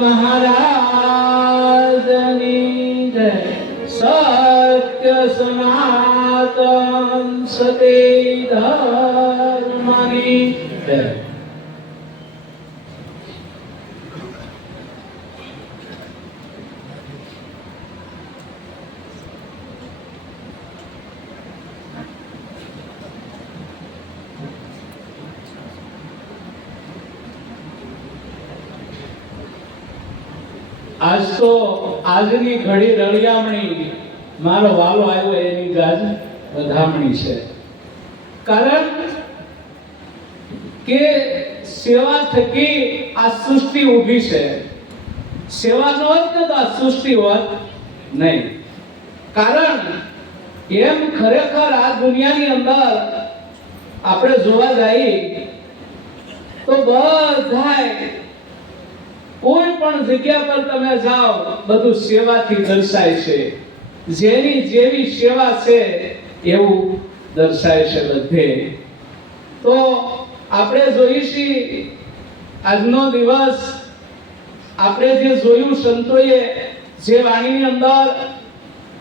મહારાજની જય સત્ય સનાતન સતી ધર્મની જય આજ તો આજની ઘડી રળિયામણી, મારો વાલો આવ્યો એની જ આજ વધામણી છે. કારણ કે સેવા થકી આ સૃષ્ટિ ઊભી છે. સેવા ન હોત ને તો આ સૃષ્ટિ હોત નહીં. કારણ એમ ખરેખર આ દુનિયાની અંદર આપણે જોવા જઈએ તો બધાય કોઈ પણ જગ્યા પર તમે જાઓ, બધું સેવાથી દર્શાય છે. જેની જેવી સેવા છે, એવું દર્શાય છે બધે. તો આપણે જોઈશી, આજનો દિવસ આપણે જે જોયું સંતોએ જે વાણીની અંદર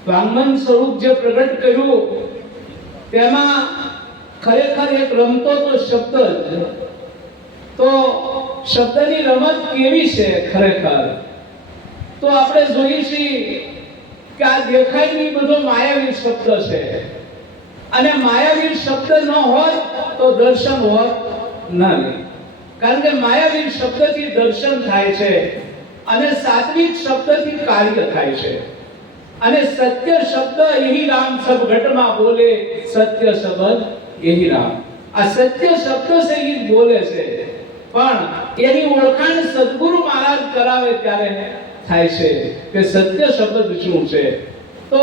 વાંગમન સ્વરૂપ જે પ્રગટ કર્યું, તેમાં ખરેખર એક રમતો તો શબ્દ જ. તો શબ્દની રમત કેવી છે ખરેખર? તો આપણે જોઈએ છીએ કે આ દેખાય બધો માયાવી શબ્દ છે. અને માયાવીર શબ્દ ન હોય તો દર્શન હોત નહીં. કારણ કે માયાવીર શબ્દથી દર્શન થાય છે અને સાત્વિક શબ્દથી કાર્ય થાય છે. અને સત્ય શબ્દ એહી રામ સબ ઘટમાં બોલે, સત્ય શબ્દ એહી રામ. આ સત્ય શબ્દ સે બોલે છે. પણ એની ઓળખાણ સદગુરુ મહારાજ કરાવે ત્યારે થાય છે કે સત્ય શબ્દ શું છે? તો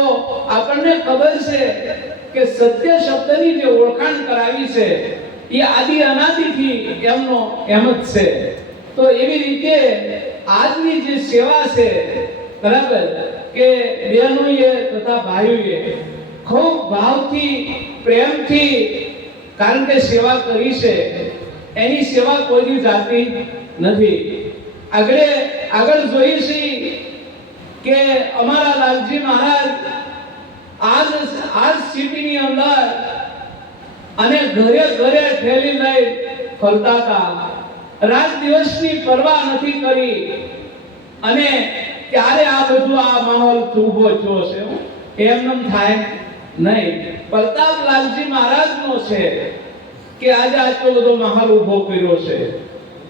આપણને ખબર છે કે સત્ય શબ્દની જે ઓળખાણ કરાવી છે, એ આદિ અનાદિથી એમનો એમ જ છે. તો એવી રીતે આજની જે સેવા છે, બરાબર? કે બહેનોએ તથા ભાઈઓએ ખૂબ ભાવથી, પ્રેમથી કારણ કે સેવા કરી છે એની સેવા કોઈ જાતી નથી. આગળ આગળ જોઈએ છીએ કે અમારા લાલજી મહારાજ આજ આજ સિટીની અંદર અને ઘરે ઘરે ઠેલી લઈ ફરતા હતા. રાત દિવસની પરવા નથી કરી. અને ત્યારે આ બધું આ માહોલ ઊભો થયો છે. એમનેમ થાય નહીં. પ્રતાપ લાલજી મહારાજનો છે. કે આજે આટલો બધો મહાલ ઊભો કર્યો છે.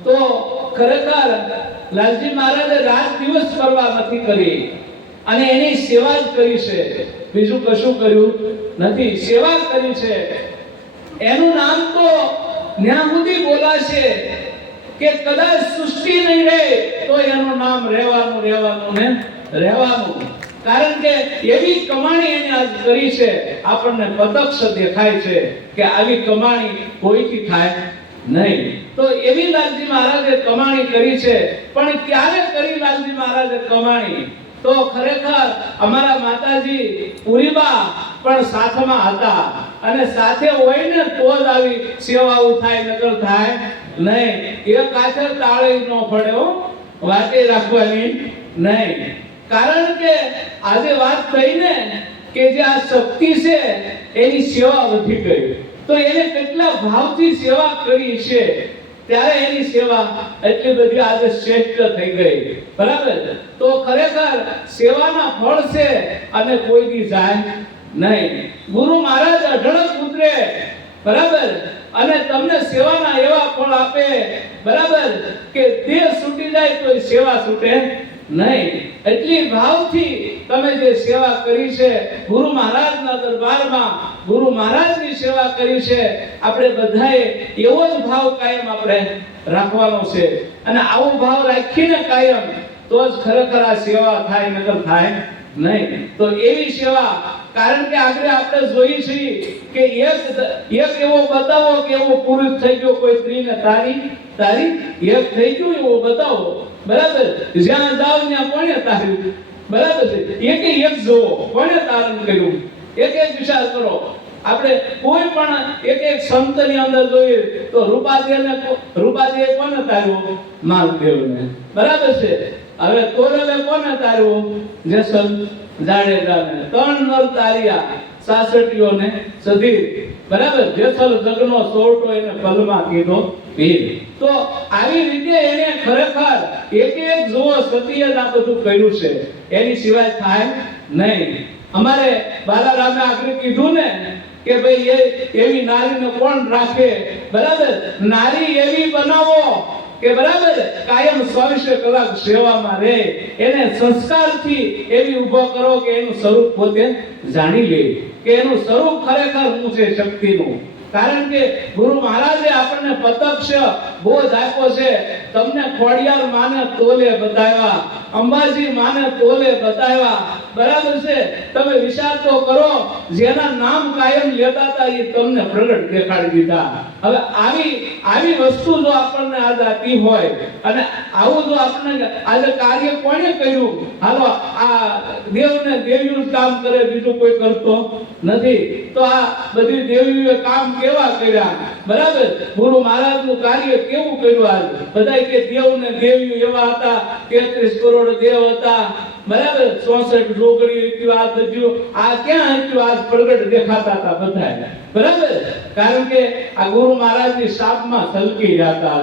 તો ખરેખર લાલજી મહારાજે રાત દિવસ કરવા નથી કરી. અને એની સેવા જ કરી છે. બીજું કશું કર્યું નથી. સેવા કરી છે. એનું નામ તો ન્યા સુધી બોલાશે કે કદાચ સૃષ્ટિ નહીં રહે, તો એનું નામ રહેવાનું રહેવાનું ને રહેવાનું. કારણ કે એવી કમાણી એને આજ કરી છે, આપણને પ્રત્યક્ષ દેખાય છે કે આવી કમાણી કોઈથી થાય નહીં. તો એવી લાલજી મહારાજે કમાણી કરી છે, પણ ક્યારે કરી લાલજી મહારાજે કમાણી? તો ખરેખર અમારા માતાજી પુરીબા પણ સાથમાં હતા અને સાથે હોય ને તો જ આવી સેવાઓ થાય નકર થાય નહીં. એ કાચર તાળી ન પડ્યો વાતે રાખવાની નહીં. કારણ કે આજે વાત થઈ ને કે જે આ શક્તિ છે, એની સેવા વધી ગઈ. તો એને કેટલા ભાવથી સેવા કરી છે, ત્યારે એની સેવા એટલી બધી આજે શ્રેષ્ઠ થઈ ગઈ. બરાબર? તો ખરેખર સેવાના ફળ છે અને કોઈ દી જાય નહીં. ગુરુ મહારાજ અઢળક ઉતરે. બરાબર? અને તમને સેવાના એવા ફળ આપે. બરાબર? કે તે છૂટી જાય તો સેવા છૂટે નહીં. એટલી ભાવથી તમે જે સેવા કરી છે, ગુરુ મહારાજના દરબારમાં, ગુરુ મહારાજની સેવા કરી છે, આપણે બધાએ એવો જ ભાવ કાયમ આપણે રાખવાનો છે. અને આવો ભાવ રાખીને કાયમ તો જ ખરેખર આ સેવા થાય, નકર થાય નહીં. તો એવી સેવા, કારણ કે આગળ આપણે જોઈ છીએ કે એક એક એવો બતાવો કે એવો પુરુષ થઈ ગયો, કોઈ સ્ત્રીને તારી તારી, એક થઈ ગયું એવો બતાવો. બરાબર? જ્યાં જાવ ત્યાં કોણે તાર્યું બરાબર છે? એક એક જોવો, કોણે તારણ કર્યું? એક એક વિચાર કરો. આપણે કોઈ પણ એક એક સંતની અંદર જોઈએ, તો રૂપાદેવને રૂપાજીએ કોને તાર્યો? માલદેવને. બરાબર છે? હવે તોરલે કોને તાર્યું? જેસલ જાડેજાને. ત્રણ નર તાર્યા સાસટીઓને સધી બરાબર? જેસલ જગનો સોરટો એને પલમાં કીધો, ભીલ. તો આવી રીતે એને ખરેખર એક એક જુઓ સતીએ આ બધું કર્યું છે. એની સિવાય થાય નહીં. અમારે બાલારામે આગળ કીધું ને કે ભાઈ એ, એવી નારીને કોણ રાખે? બરાબર? નારી એવી બનાવો કે બરાબર? કાયમ ચોવીસે કલાક સેવામાં રહે. એને સંસ્કારથી એવી ઊભો કરો કે એનું સ્વરૂપ પોતે જાણી લે. કે એનું સ્વરૂપ ખરેખર શું છે? શક્તિનું. કારણ કે ગુરુ મહારાજે આપણને પ્રત્યક્ષ બોધ આપ્યો છે. તમને ખોડિયાર માને તોલે બતાવ્યા. અંબાજી માને તોલે બતાવ્યા. બરાબર છે? તમે વિચાર તો કરો, જેના નામ કાયમ લેતા હતા એ તમને પ્રગટ દેખાડી દીધા. હવે આવી આવી વસ્તુ જો આપણને આજ આપી હોય, અને આવું જો આપણને આજે કાર્ય કોણે કર્યું? હાલો, આ દેવને દેવીનું કામ કરે, બીજું કોઈ કરતો નથી. તો આ બધી દેવીઓએ કામ કેવા કર્યા? બરાબર? ગુરુ મહારાજનું કાર્ય કેવું કર્યું આજ? બધા કે દેવ ને દેવીઓ એવા હતા 33 કરોડ દેવ હતા. બરાબર? 64 જોગડી હતી આ બધું આ ક્યાં હતું? આજ પ્રગટ દેખાતા હતા બધા બરાબર? કારણ કે આ ગુરુ મહારાજની શાપમાં સલકી જતા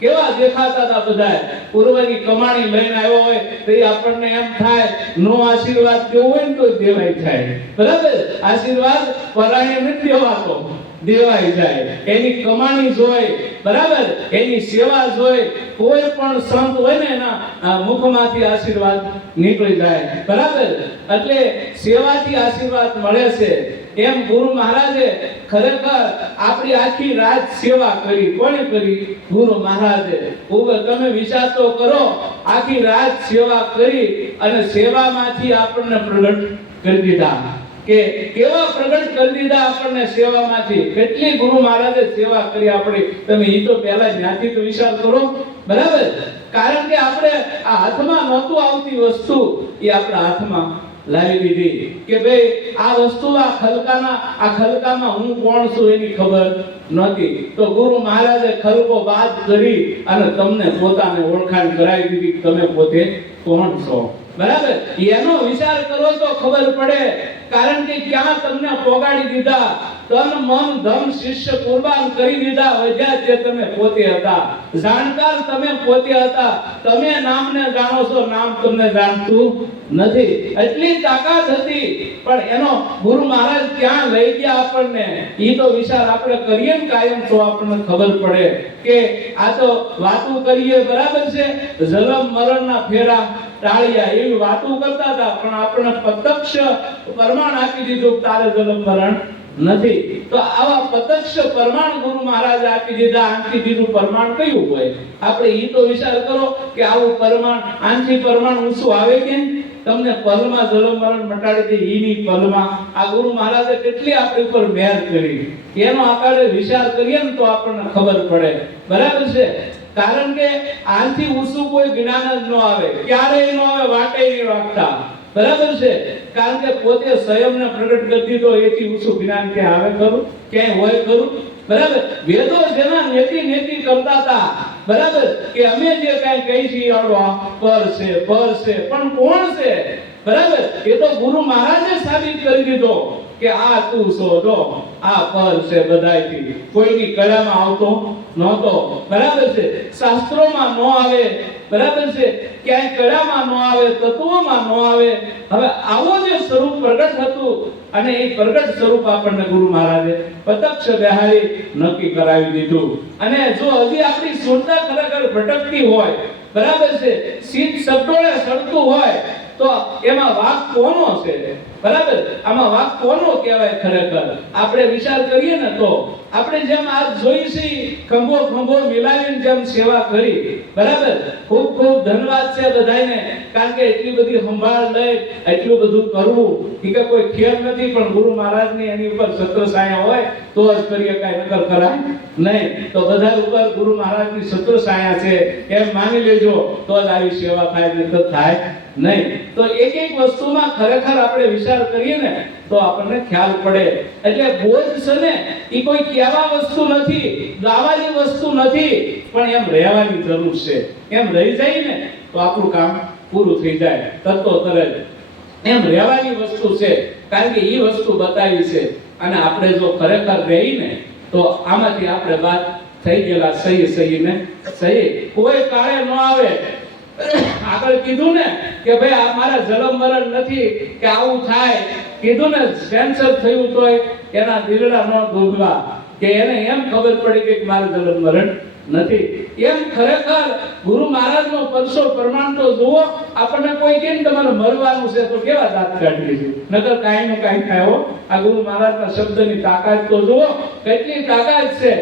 કેવા દેખાતા હતા બધા પૂર્વની કમાણી લઈને આવ્યો હોય તો એ આપણને એમ થાય, નો આશીર્વાદ દેવો હોય ને તો દેવાય થાય. બરાબર? આશીર્વાદ પરાણી નથી દેવાતો દેવાઈ જાય. એની કમાણી જોઈ બરાબર? એની સેવા જોઈ કોઈ પણ સંત હોય ને એના મુખમાંથી આશીર્વાદ નીકળી જાય. બરાબર? એટલે સેવાથી આશીર્વાદ મળે છે. એમ ગુરુ મહારાજે ખરેખર આપણી આખી રાત સેવા કરી. કોણે કરી? ગુરુ મહારાજે. ખૂબ તમે વિચાર તો કરો, આખી રાત સેવા કરી અને સેવામાંથી આપણને પ્રગટ કરી દીધા. કે કેવા પ્રગટ કરી દીધા આપણને સેવામાંથી? કેટલી ગુરુ મહારાજે સેવા કરી આપણી? તમે એ તો પહેલા જ્ઞાતિ તો વિચાર કરો. બરાબર? કારણ કે આપણે આ હાથમાં નહોતું આવતી વસ્તુ. એ આપણા હાથમાં લાવી દીધી. કે ભાઈ, આ વસ્તુ આ ખલકાના, આ ખલકામાં હું કોણ છું એની ખબર નહોતી. તો ગુરુ મહારાજે ખલકો બાદ કરી અને તમને પોતાને ઓળખાણ કરાવી દીધી તમે પોતે કોણ છો? બરાબર? એનો વિચાર કરો તો ખબર પડે. કારણ કે ક્યાં તમને પોગાડી દીધા? તન, મન, ધન, શિષ્ય કુરબાન કરી દીધા વજ્યા જે તમે પોતે હતા. જાણકાર તમે પોતે હતા. તમે નામને જાણો છો, નામ તમને જાણતું નથી. એટલી તાકાત હતી. પણ એનો ગુરુ મહારાજ ક્યાં લઈ ગયા આપણને? એ તો વિચાર આપણે કરીએ ને કાયમ તો આપણને ખબર પડે કે આ તો વાતો કરીએ બરાબર છે. જલમ મરણના ફેરા ટાળ્યા એવી વાતો કરતા હતા. પણ આપણને પ્રત્યક્ષ પ્રમાણ આપી દીધું તારે જન્મ મરણ નથી. તો આવા પ્રત્યક્ષ પ્રમાણ ગુરુ મહારાજ આપી દીધા આંખી દીધું પ્રમાણ કયું હોય? આપણે એ તો વિચાર કરો કે આવું પ્રમાણ આંખી પ્રમાણ ઊંચું આવે કે તમને પલમાં જન્મ મરણ મટાડી દે ઈની પલમાં. આ ગુરુ મહારાજે કેટલી આપણી ઉપર મહેર કરી. એનો આપણે વિચાર કરીએ ને તો આપણને ખબર પડે. બરાબર છે? કારણ કે આનથી ઊંચું કોઈ જ્ઞાન જ ન આવે. ક્યારેય ન આવે વાટે નહીં વાગતા બરાબર છે? કારણ કે પોતે સ્વયંને પ્રગટ કરી દીધો એથી ઊંચું જ્ઞાન કે આવે ખરું? ક્યાંય હોય ખરું? બરાબર? વેદો જેના નેતિ નેતિ કરતા હતા. બરાબર? કે અમે જે કાંઈ કહી છીએ, આવડો પર છે પર છે, પણ કોણ છે? બરાબર? એ તો ગુરુ મહારાજે સાબિત કરી દીધો. કે આ તું શોધો, આ પર છે બધાયથી. કોઈની કળામાં આવતો નહોતો. બરાબર છે? શાસ્ત્રોમાં ન આવે. બરાબર છે? ક્યાંય કળામાં ન આવે, તત્વોમાં ન આવે. હવે આવો જે સ્વરૂપ પ્રગટ હતું, અને એ પ્રગટ સ્વરૂપ આપણને ગુરુ મહારાજે પ્રત્યક્ષ બિહારી નક્કી કરાવી દીધું. અને જો હજી આપણી સુરતા ખરેખર ભટકતી હોય, બરાબર છે? શીત સટોળે સડતું હોય, તો એમાં વાક કોનો છે? બરાબર? આમાં વાક કોનો કહેવાય ખરેખર? આપણે વિચાર કરીએ ને તો. આપણે જેમ આજ જોઈ છે, ખંભો ખંભો મિલાવીને જેમ સેવા કરી, બરાબર? ખૂબ ખૂબ ધન્યવાદ છે બધાને કારણ કે એટલી બધી સંભાળ લઈ, એટલું બધું કરવું. ઈ કે કોઈ ખેલ નથી, પણ ગુરુ મહારાજની એની ઉપર સત્ર સાયા હોય, તો જ કરીએ કાંઈ, નકર કરાય નહીં. તો બધા ઉપર ગુરુ મહારાજની સત્ર સાયા છે, એમ માની લેજો, તો જ આવી સેવા થાય તો થાય નહીં. તો એક એક વસ્તુમાં ખરેખર આપણે વિચાર કરીએ ને તો આપણને ખ્યાલ પડે. એટલે બોધ છે ને એ કોઈ કહેવા વસ્તુ નથી, ગાવાની વસ્તુ નથી, પણ એમ રહેવાની જરૂર છે. એમ રહી જાય ને, તો આપણું કામ પૂરું થઈ જાય તત્વો તરત એમ રહેવાની વસ્તુ છે, કારણ કે એ વસ્તુ બતાવી છે. અને આપણે જો ખરેખર રહીને તો આમાંથી આપણે વાત થઈ ગયેલા સહી સહી ને સહી. કોઈ કાળે ન આવે આગળ કીધું ને કે ભાઈ, આ જન્મ મરણ નથી, કે આવું થાય. કીધું ને કેન્સર થયું તો એના દીલડા ન ભોગવા. કે એને એમ ખબર પડી કે મારું જલમ મરણ નથી. એમ ખરેખર ગુરુ મહારાજનો પરસો પ્રમાણ તો જુઓ, આપણને કોઈ કેમ તમારે મરવાનું છે તો કેવા દાંત કાઢી છે નકર કાંઈ ને કાંઈ થાય આ ગુરુ મહારાજના શબ્દની તાકાત તો જુઓ, કેટલી તાકાત છે.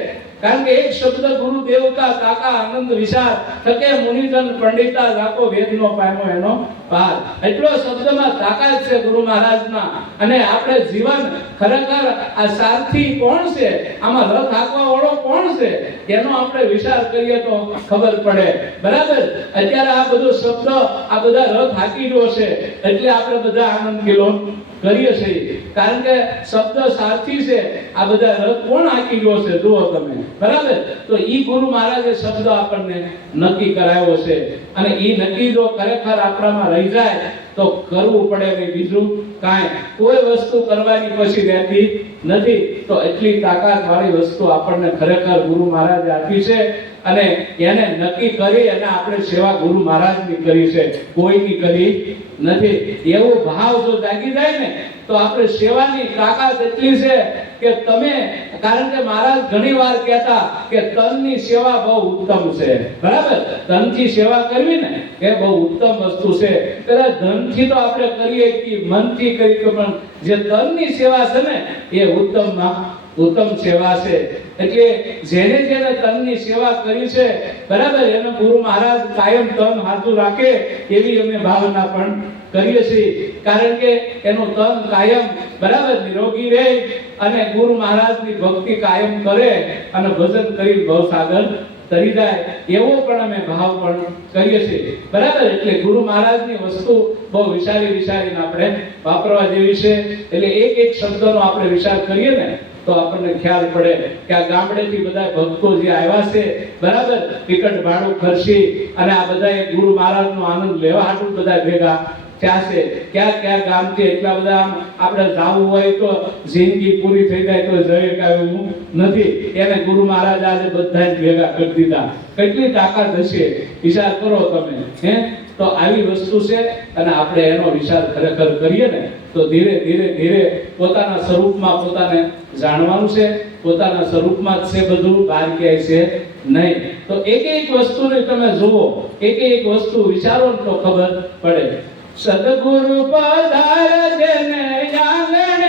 કારણ કે એક શબ્દ ગુરુ દેવતા, કાકા આનંદ, વિશાળ, થકે મુનિજન પંડિતા રાખો વેદનો પામ્યો એનો પાર. એટલો શબ્દમાં તાકાત છે ગુરુ મહારાજના. અને આપણે જીવન ખરેખર આ સારથી કોણ છે? આમાં રથ હાંકવા વાળો કોણ છે? એનો આપણે વિચાર કરીએ તો ખબર પડે. બરાબર? અત્યારે આ બધો શબ્દ, આ બધા રથ હાકી રહ્યો છે. એટલે આપણે બધા આનંદ કિલો કરીએ છીએ. કારણ કે શબ્દ સારથી છે, આ બધા રથ કોણ આંકી ગયો છે, જુઓ તમે. બરાબર? તો ઈ ગુરુ મહારાજે શબ્દ આપણને નક્કી કરાવ્યો છે. અને ઈ નક્કી જો ખરેખર આપણામાં રહી જાય, તો કરવું પડે નહીં બીજું કાંઈ. કોઈ વસ્તુ કરવાની પછી રહેતી નથી. તો એટલી તાકાત વાળી વસ્તુ આપણને ખરેખર ગુરુ મહારાજે આપી છે. અને એને નક્કી કરી અને આપણે સેવા ગુરુ મહારાજની કરી છે. કોઈની કરી નથી. એવો ભાવ જો જાગી જાય ને, તો આપણે સેવાની તાકાત એટલી છે કે તમે, કારણ કે મહારાજ ઘણી વાર કહેતા કે તનની સેવા બહુ ઉત્તમ છે. બરાબર? તનથી સેવા કરવી ને, એ બહુ ઉત્તમ વસ્તુ છે. કદાચ ધનથી તો આપણે કરીએ કે મનથી કરીએ પણ જે તનની સેવા છે ને, એ ઉત્તમમાં ઉત્તમ સેવા છે. એટલે જેને જેને તનની સેવા કરી છે, બરાબર, એનો ગુરુ મહારાજ કાયમ તન હાથું રાખે એવી અમે ભાવના પણ કરીએ છીએ. કારણ કે એનું તન કાયમ, બરાબર, નિરોગી રહે અને ગુરુ મહારાજની ભક્તિ કાયમ કરે અને ભજન કરી ભવસાગર તરી જાય. એવો પણ અમે ભાવ પણ કરીએ છીએ. બરાબર, એટલે ગુરુ મહારાજની વસ્તુ બહુ વિચારી વિચારીને આપણે વાપરવા જેવી છે. એટલે એક એક શબ્દનો આપણે વિચાર કરીએ ને તો આપણને ખ્યાલ પડે કે આ ગામડેથી બધા ભક્તો જે આવ્યા છે, બરાબર? ટિકટ ભાડું ખર્ચી અને આ બધાએ ગુરુ મહારાજનો આનંદ લેવા હાટું બધા ભેગા છે. ક્યાં ક્યાં ગામથી એટલા બધા આમ આપણે જાવું હોય તો જિંદગી પૂરી થઈ જાય તો જઈ કાયું નથી. એને ગુરુ મહારાજ આજે બધા ભેગા કરી દીધા. કેટલી તાકાત હશે? વિચાર કરો તમે, હે? તો આવી વસ્તુ છે અને આપણે એનો વિચાર ખરેખર કરીએ ને, તો ધીરે ધીરે ધીરે પોતાના સ્વરૂપમાં પોતાને જાણવાનું છે, પોતાના સ્વરૂપમાં જ છે બધું બહાર ક્યાંય છે નહીં. તો એક એક વસ્તુને તમે જુઓ, એક એક વસ્તુ વિચારો તો ખબર પડે. સદગુરુ પધાર જેને આંગણે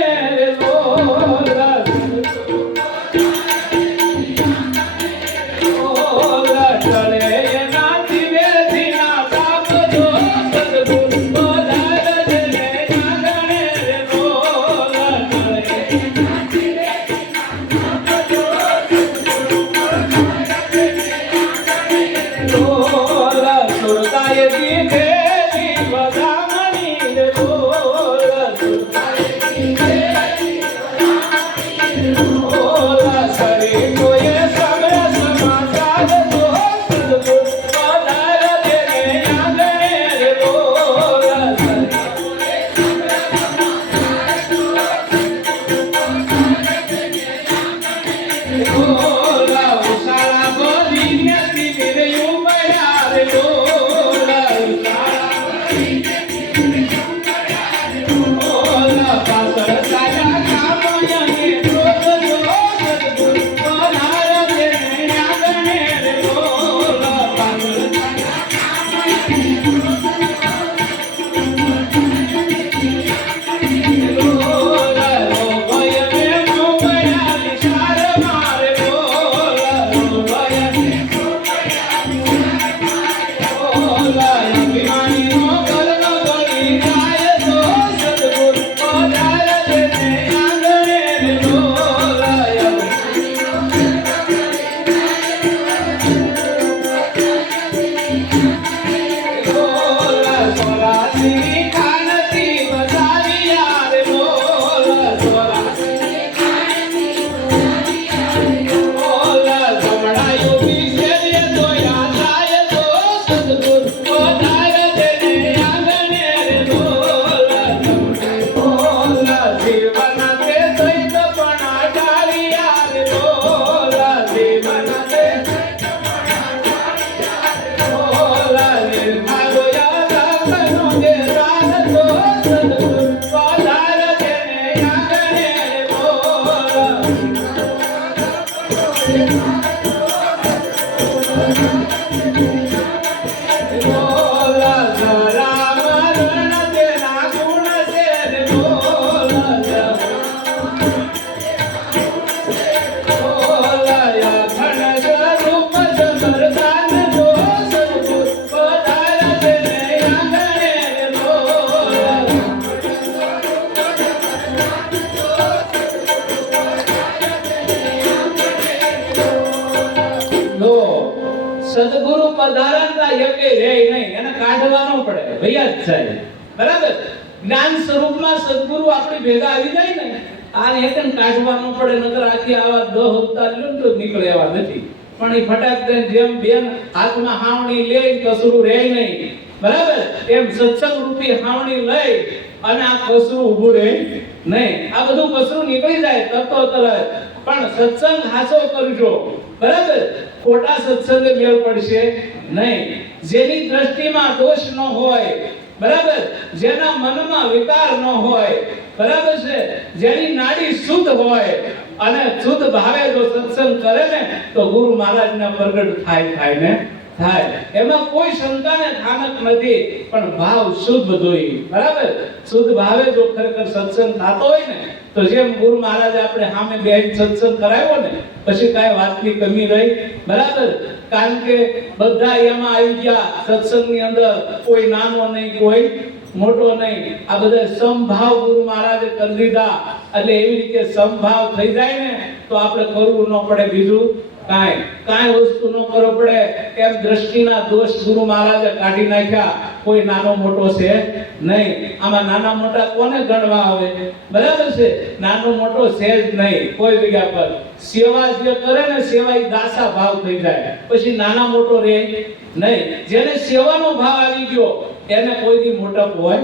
લ્યો નીકળે એવા નથી. પણ એ ફટાક જેમ બેન હાથમાં હાવણી લે કસરું રહે નહીં. બરાબર? એમ સત્સંગ રૂપી હાવણી લઈ અને આ કસરું ઊભું રહે નહીં. આ બધું કસરું નીકળી જાય તરતો તરત. પણ સત્સંગ હાસો કરજો. બરાબર? ખોટા સત્સંગે મેળ પડશે નહીં. જેની દ્રષ્ટિમાં દોષ ન હોય, બરાબર? જેના મનમાં વિકાર ન હોય, બરાબર છે? જેની નાડી શુદ્ધ હોય અને શુદ્ધ ભાવે જો સત્સંગ કરે ને, તો ગુરુ મહારાજના પ્રગટ થાય થાય ને? થાય. એમાં કોઈ શંકાને થાનક નથી, પણ ભાવ શુદ્ધ જોઈએ બરાબર? શુદ્ધ ભાવે જો ખરેખર સત્સંગ થતો હોય ને, તો જેમ ગુરુ મહારાજે આપણે સામે બે સત્સંગ કરાવ્યો ને, પછી કાંઈ વાતની કમી રહી. બરાબર? કારણ કે બધા એમાં આવી ગયા, સત્સંગની અંદર કોઈ નાનો નહીં કોઈ. મોટો નહીં. આ બધા સમભાવ ગુરુ મહારાજે કરી દીધા. એટલે એવી રીતે સમભાવ થઈ જાય ને, તો આપણે કરવું ન પડે બીજું કાંઈ. કાંઈ વસ્તુ ન કરવો પડે. એમ દ્રષ્ટિના દોષ ગુરુ મહારાજે કાઢી નાખ્યા. કોઈ નાનો મોટો છે નહીં. આમાં નાના મોટા કોને ગણવા આવે? બરાબર છે? નાનો મોટો છે જ નહીં. કોઈ જગ્યા પર. સેવા જે કરે ને સેવા દાસા ભાવ થઈ જાય. પછી નાના મોટો રહે નહીં. જેને સેવાનો ભાવ આવી ગયો એને કોઈ દી મોટપ હોય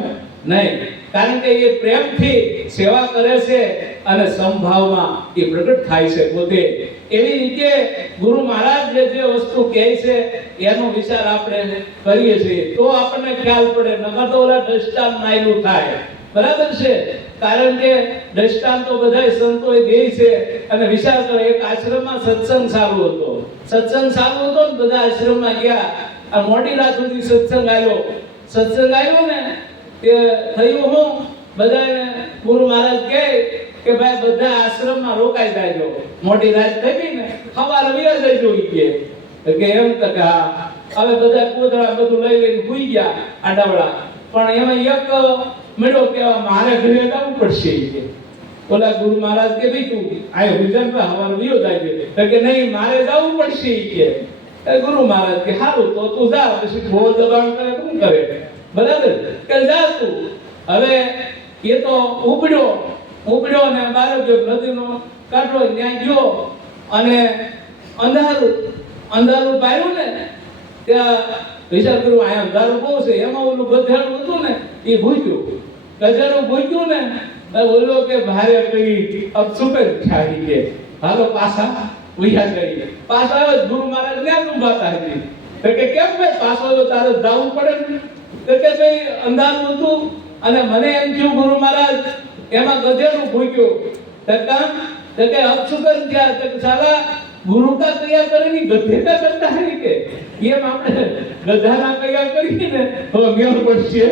નહીં. કારણ કે એ પ્રેમથી સેવા કરે છે અને સમભાવમાં એ પ્રગટ થાય છે પોતે. એવી રીતે ગુરુ મહારાજ જે જે વસ્તુ કહે છે, એનો વિચાર આપણે કરીએ છીએ. તો આપણને ખ્યાલ પડે, નકર તો ઓલા દ્રષ્ટાંત નાયલું થાય. બરાબર છે? કારણ કે દ્રષ્ટાંત બધા સંતોએ દે છે. અને વિચાર કરો, એક આશ્રમમાં સત્સંગ ચાલુ હતો. સત્સંગ ચાલુ હતો ને બધા આશ્રમમાં ગયા. આ મોડી રાત સુધી સત્સંગ આવ્યો સત્સંગ આવ્યો ને કે થયું હું બધાને ગુરુ મહારાજ કહે કે ભાઈ બધા આશ્રમમાં રોકાઈ જાજો. મોટી રાત થઈ ને સવારે વ્યા જજો ઈ કે. કે એમ તો કે હવે બધા કોદળા બધું લઈ લઈને ભૂઈ ગયા આડાવડા. પણ એમાં એક મેળો કેવા મારે ઘરે જવું પડશે કે. ઓલા ગુરુ મહારાજ કે ભાઈ તું આયો વિજન પર હવાનું વિયો જાય કે નહીં, મારે જવું પડશે કે. ગુરુ મહારાજ કે હારું તો તું જા પછી બહુ કરે શું કરે. બરાબર? કે જા તું. હવે એ તો ઉપડ્યો. ઉપડ્યો ને બાર ગયો નદીનો કાંઠો ત્યાં ગયો. અને અંધારું અંધારું પાયું ને, ત્યાં વિચાર કર્યો આ અંધારું બહુ છે. એમાં ઓલું ગધેડું હતું ને, એ ભૂગ્યું ગધેડું ભૂગ્યું ને ઓલો કે ભારે અબ સુપર ખાઈ કે. હાલો પાછા. ઉયા કરી પાછા આવ્યો ગુરુ મહારાજ ઊભા હતા? હજી તો કે કેમ ભાઈ પાછો તો તારે જવું પડે ને. તો કે ભાઈ અંધારું હતું અને મને એમ થયું, ગુરુ મહારાજ, એમાં ગધેડું ભૂક્યું. તો કામ? તો કે અબ થયા તો સાલા ગુરુ કા તૈયાર કરેલી ગધે કા કરતા હે કે? એમ આપણે ગધાના તૈયાર કરીએ ને તો મેળ પડશે.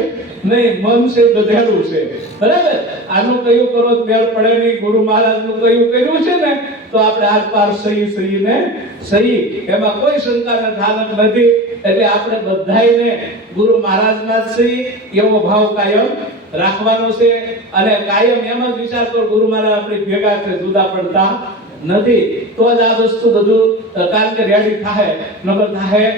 નહીં, મન છે ગધેડું છે. બરાબર? આનું કયું કરો મેળ પડે નહીં. ગુરુ મહારાજનું કયું કર્યું છે ને, તો આપણે આર પાર સહી સહી ને સહી. એમાં કોઈ શંકા ને ધારક નથી. એટલે આપણે બધાયને ગુરુ મહારાજના સહી, એવો ભાવ કાયમ રાખવાનો છે. અને કાયમ એમ જ વિચાર કરો ગુરુ મહારાજ આપણી ભેગા છે, જુદા પડતા નથી, તો જ આ વસ્તુ બધું કારણ કે રેડી થાય નકર થાય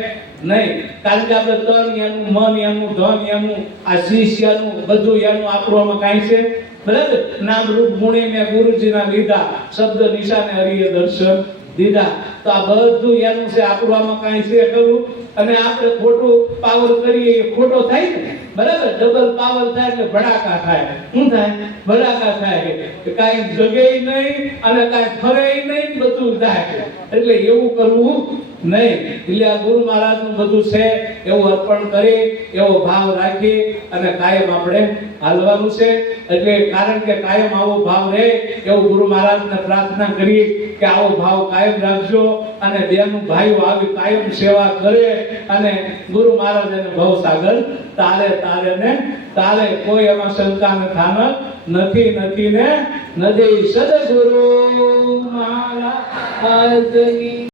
નહીં. કારણ કે આપણે તન એનું મન એનું ધન એનું આ શિષ્યનું બધું એનું આપણું કાંઈ છે. બરાબર? નામ રૂપ ગુણે મેં ગુરુજીના લીધા, શબ્દ નિશાને હરિય દર્શન દીધા. તો આ બધું એનું છે આપણું કાંઈ છે ખરું? અને આપણે ખોટું પાવર કરીએ એ ખોટો થાય ને? બરાબર? ડબલ પાવર થાય એટલે ભડાકા થાય. શું થાય? ભડાકા થાય. કે કાંઈ જગે નહીં અને કાંઈ ફરે નહીં બધું થાય. એટલે એવું કરવું નહીં. એટલે આ ગુરુ મહારાજનું બધું છે એવું અર્પણ કરી, એવો ભાવ રાખી અને કાયમ આપણે હાલવાનું છે. એટલે કારણ કે કાયમ આવો ભાવ રહે, એવું ગુરુ મહારાજને પ્રાર્થના કરી કે આવો ભાવ કાયમ રાખજો અને બેનું ભાઈઓ આવી કાયમ સેવા કરે અને ગુરુ મહારાજ એને ભવસાગર તારે તારે ને તારે. કોઈ એમાં શંકા ને થાનક નથી નથી ને નથી. સદગુરુ મહારાજની